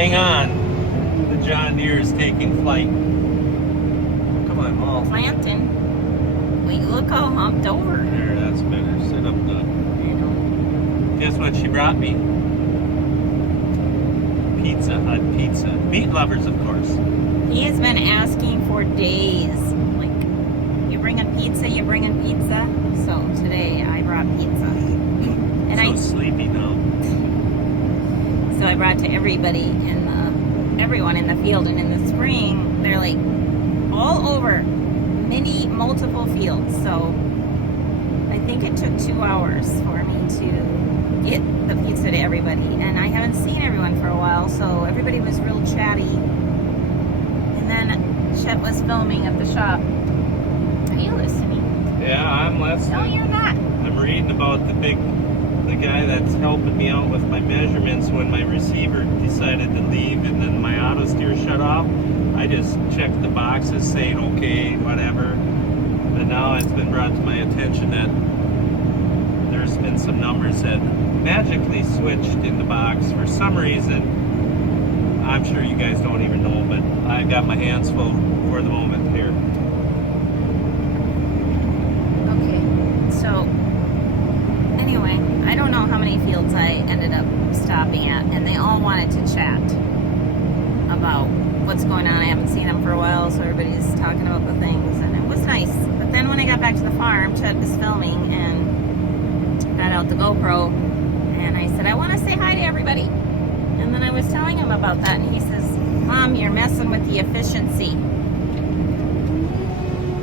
hang on. The John Deere is taking flight. Come on, Paul. Planting. We look all humped over. There, that's better. Sit up, Doug. You know. Guess what she brought me? Pizza Hut pizza. Meat lovers, of course. He has been asking for days. Like, you bringing pizza? You bringing pizza? So today I brought pizza. And So sleepy now. So I brought to everybody everyone in the field, and in the spring they're like all over multiple fields. So I think it took 2 hours for me to get the pizza to everybody, and I haven't seen everyone for a while, so everybody was real chatty. And then Chet was filming at the shop. Are you listening? Yeah, I'm listening. No, you're not. I'm reading about the guy that's helping me out with my measurements when my receiver decided to leave and then my auto steer shut off. I just checked the boxes saying okay, whatever. But now it's been brought to my attention that there's been some numbers that magically switched in the box for some reason. I'm sure you guys don't even know, but I've got my hands full for the moment here. Okay, so anyway, I don't know how many fields I ended up stopping at, and they all wanted to chat about what's going on. I haven't seen them for a while, so everybody's talking about the things, and it was nice. But then when I got back to the farm, Chet was filming and got out the GoPro, and I said, I want to say hi to everybody. And then I was telling him about that, and he says, Mom, you're messing with the efficiency.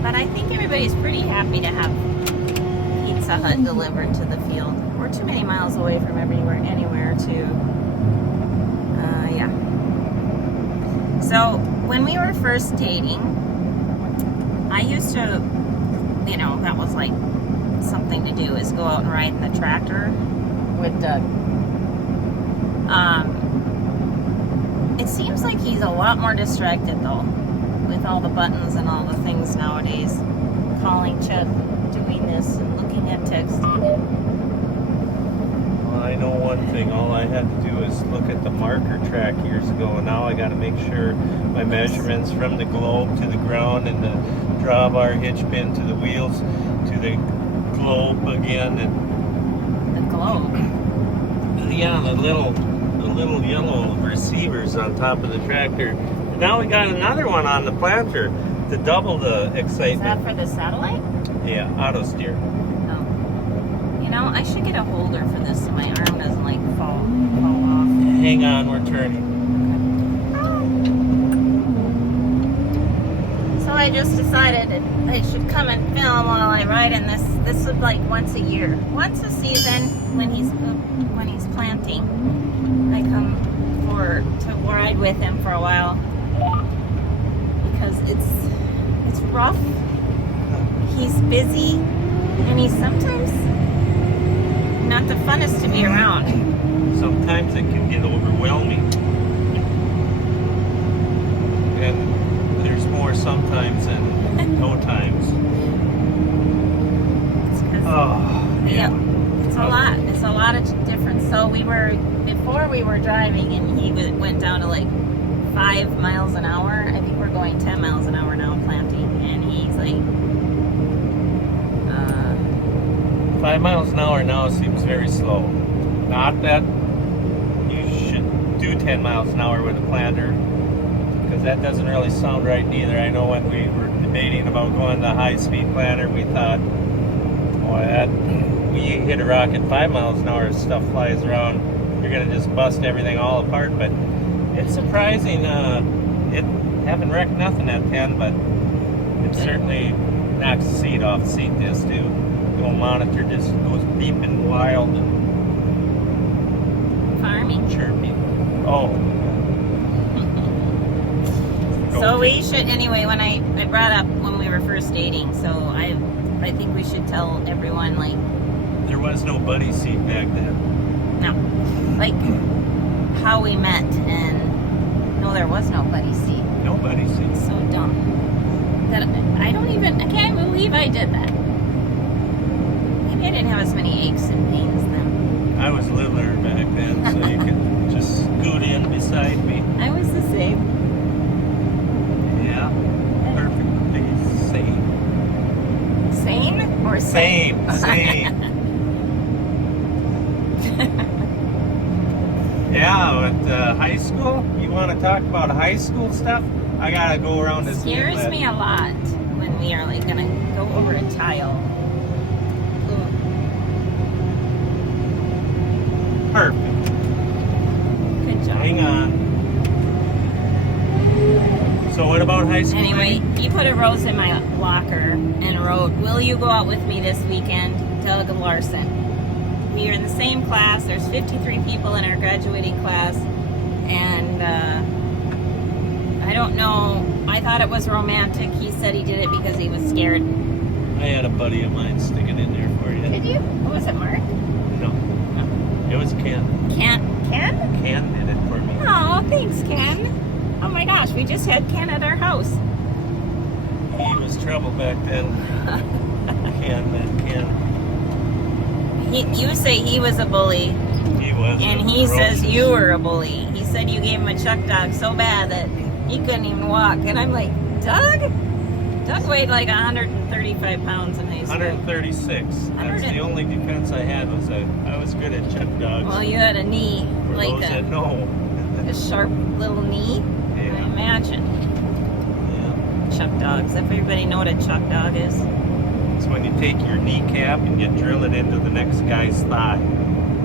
But I think everybody's pretty happy to have Pizza Hut delivered to the field. We're too many miles away from anywhere to, yeah. So when we were first dating, I used to, you know, that was like something to do, is go out and ride in the tractor with Doug. It seems like he's a lot more distracted though, with all the buttons and all the things nowadays. Calling Chet, doing this, and looking at texting. Well, I know one thing. All I had to do is look at the marker track years ago, and now I got to make sure my measurements from the globe to the ground and the drawbar hitch pin to the wheels to the globe again. And The globe. yeah, the little yellow receivers on top of the tractor. And now we got another one on the planter to double the Is excitement. that for the satellite? Yeah, auto steer. Oh. You know, I should get a holder for this so my arm doesn't like fall off. Hang on, we're turning. So I just decided that I should come and film while I ride in this. This is like once a year, once a season when he's planting. I come to ride with him for a while because it's rough. He's busy and he's sometimes not the funnest to be around. Sometimes it can get overwhelming. And there's more sometimes than no times. Oh, yeah. It's a lot. It's a lot of difference. So before we were driving, and he went down to like 5 miles an hour. I think we're going 10 miles an hour now planting, and he's like 5 miles an hour now seems very slow. Not that you should do 10 miles an hour with a planter, because that doesn't really sound right neither. I know when we were debating about going to high-speed planter, we thought, boy, we hit a rock at 5 miles an hour, stuff flies around, you're going to just bust everything all apart. But it's surprising. It haven't wrecked nothing at 10, but it certainly knocks the seat off the seat disc too. The old monitor just goes beeping wild and farming. chirping. Oh. So we should, anyway, when I brought up when we were first dating, so I think we should tell everyone, like, There was no buddy seat back then. no, like how we met, and no, there was no buddy seat. No buddy seat. So dumb. That I can't believe I did that. Maybe I didn't have as many aches and pains then. I was littler back then, so you could just scoot in beside me. But high school? You want to talk about high school stuff? I gotta go around this Scares inlet. me a lot when we are like gonna go over a tile. Ooh. Perfect. Good job. Hang on. So what about high school? Anyway, he put a rose in my locker and wrote, "Will you go out with me this weekend? Doug Larson." We are in the same class. There's 53 people in our graduating class, and I don't know. I thought it was romantic. He said he did it because he was scared. I had a buddy of mine stick it in there for you. Did you? What was it, Mark? No. It was Ken. Ken? Ken did it for me. Oh, thanks, Ken. Oh my gosh, we just had Ken at our house. He was trouble back then. Ken. You say he was a bully, He was. and he says you were a bully. He said you gave him a chuck dog so bad that he couldn't even walk. And I'm like, Doug? Doug weighed like 135 pounds in high school. 136. That's the only defense I had was that I was good at chuck dogs. Well, you had a knee, For like those that know. a sharp little knee. I Yeah. imagine. Yeah. Chuck dogs. Everybody know what a chuck dog is. It's when you take your kneecap and you drill it into the next guy's thigh.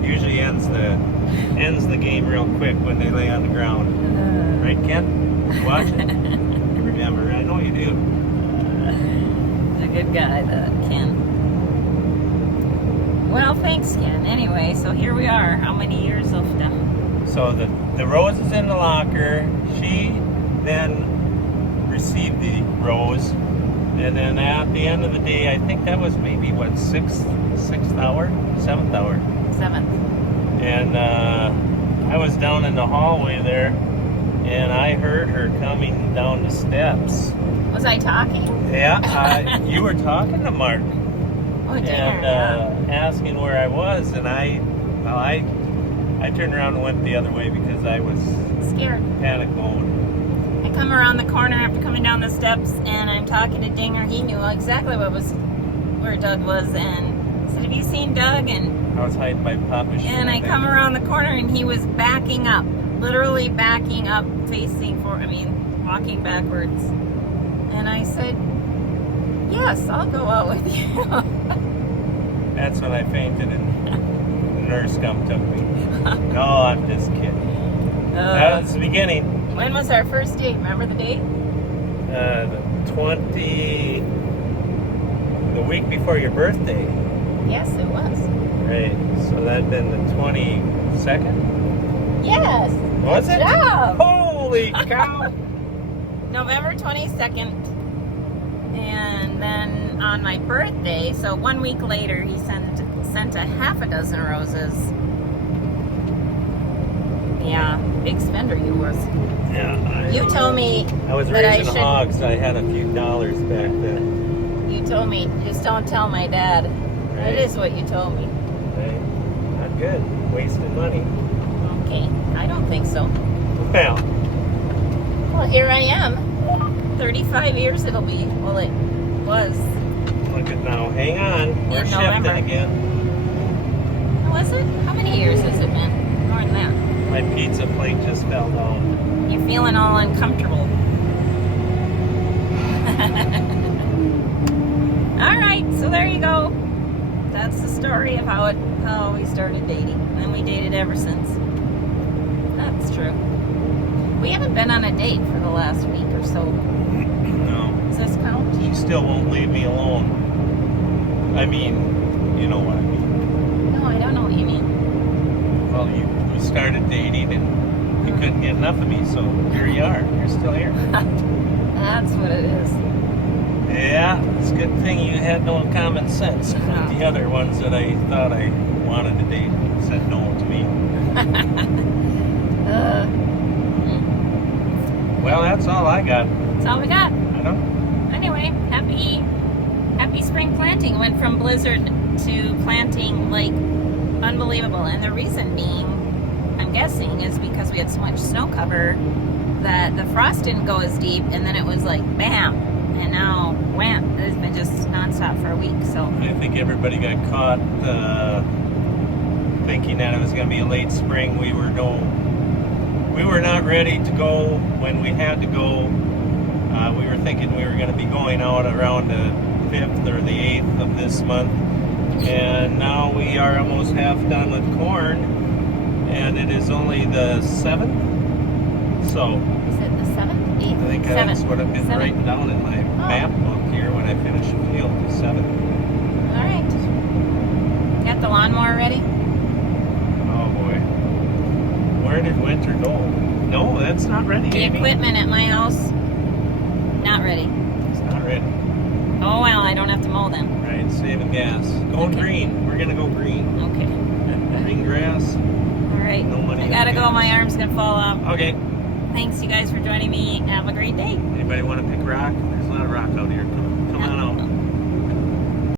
Usually ends the game real quick when they lay on the ground. Right, Ken? You watch it? You remember? I know you do. A good guy, that Ken. Well, thanks, Ken. Anyway, so here we are. How many years after? So the rose is in the locker. She then received the rose. And then at the end of the day, I think that was maybe, what, 7th hour? Seventh. And I was down in the hallway there, and I heard her coming down the steps. Was I talking? Yeah, you were talking to Mark Oh, dear. and asking where I was, and I turned around and went the other way because I was Scared. panic mode. I come around the corner after coming down the steps, and I'm talking to Dinger. He knew exactly where Doug was, and said, "Have you seen Doug?" And I was hiding by Papa's shoe. I come around the corner, and he was backing up, literally backing up, walking backwards. And I said, "Yes, I'll go out with you." That's when I fainted and the nurse come took me. No, I'm just kidding. That was the beginning. When was our first date? Remember the date? The week before your birthday. Yes, it was. Right. So that'd been the 22nd? Yes. Was Good it? job. Holy cow! November 22nd. And then on my birthday, so 1 week later, he sent a half a dozen roses. Yeah, big spender you was. Yeah. You told me I was that I raising should- hogs. I had a few dollars back then. you told me just don't tell my dad. That Right. is what you told me. Right? Not good. Wasting money. Okay, I don't think so. Well, Well, here I am. 35 years it'll be. Well, it was. look at now. Hang on. We're In shifting November. again. Was it? How many years has it been? More than that. My pizza plate just fell down. You're feeling all uncomfortable. All right, so there you go. That's the story of how we started dating, and we dated ever since. That's true. We haven't been on a date for the last week or so. No. Does this count? She still won't leave me alone. I mean, you know what I mean. No, I don't know what you mean. Well, you started dating and you couldn't get enough of me, so here you are. You're still here. That's what it is. Yeah, it's a good thing you had no common sense. No. The other ones that I thought I wanted to date said no to me. Well, that's all I got. That's all we got. I don't. Anyway, happy spring planting. Went from blizzard to planting like unbelievable. And the reason being, I'm guessing, is because we had so much snow cover that the frost didn't go as deep, and then it was like bam, and now wham. It's been just nonstop for a week. So I think everybody got caught thinking that it was going to be a late spring. We were no we were not ready to go when we had to go. We were thinking we were going to be going out around the 5th or the 8th of this month. And now we are almost half done with corn. And it is only the 7th. So, Is it the 7th? 8th? I think that's what I've been writing down in my map book here when I finish the field, the 7th. All right. Got the lawnmower ready? Oh boy. Where did winter go? No, that's not ready, The Amy. equipment at my house, not ready. It's not ready. Oh well, I don't have to mow them. Right, saving gas. Going green. We're gonna go green. Okay. Green grass. All right. No money I gotta on go. gas. My arm's gonna fall off. Okay. Thanks, you guys, for joining me. Have a great day. Anybody want to pick rock? There's a lot of rock out here.